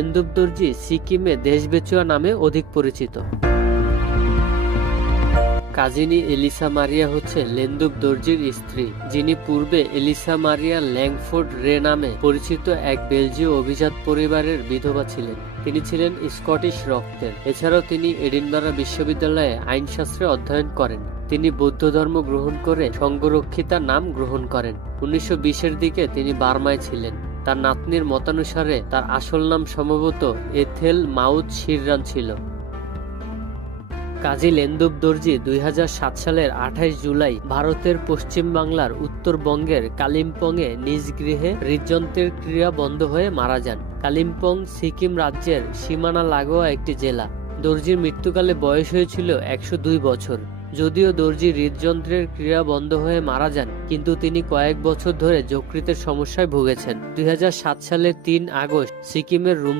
লেন্দুব দর্জি সিকিমে দেশবেচুয়া নামে অধিক পরিচিত। কাজিনী এলিসা মারিয়া হচ্ছে লেন্দুব দর্জির স্ত্রী, যিনি পূর্বে এলিসা মারিয়া ল্যাংফোর্ড রে নামে পরিচিত এক বেলজীয় অভিজাত পরিবারের বিধবা ছিলেন। তিনি ছিলেন স্কটিশ রক্তের। এছাড়াও তিনি এডিনবরা বিশ্ববিদ্যালয়ে আইনশাস্ত্রে অধ্যয়ন করেন। তিনি বৌদ্ধ ধর্ম গ্রহণ করে সংঘরক্ষিতা নাম গ্রহণ করেন। 1920-এর দিকে তিনি বার্মায় ছিলেন। তার নাতনির মতানুসারে তার আসল নাম সম্ভবত এথেল মাউথ শিররান ছিল। কাজী লেন্দুব দর্জি 2007 সালের 28 জুলাই ভারতের পশ্চিম বাংলার উত্তরবঙ্গের কালিম্পংয়ে নিজ গৃহে হৃদযন্ত্রের ক্রিয়া বন্ধ হয়ে মারা যান। কালিম্পং সিকিম রাজ্যের সীমানা লাগোয়া একটি জেলা। দর্জির মৃত্যুকালে বয়স হয়েছিল 102 বছর। যদিও দর্জি হৃদযন্ত্রের ক্রিয়া বন্ধ হয়ে মারা যান, কিন্তু তিনি কয়েক বছর ধরে যকৃতের সমস্যায় ভুগেছেন। 2007 সালের 3 আগস্ট সিকিমের রুম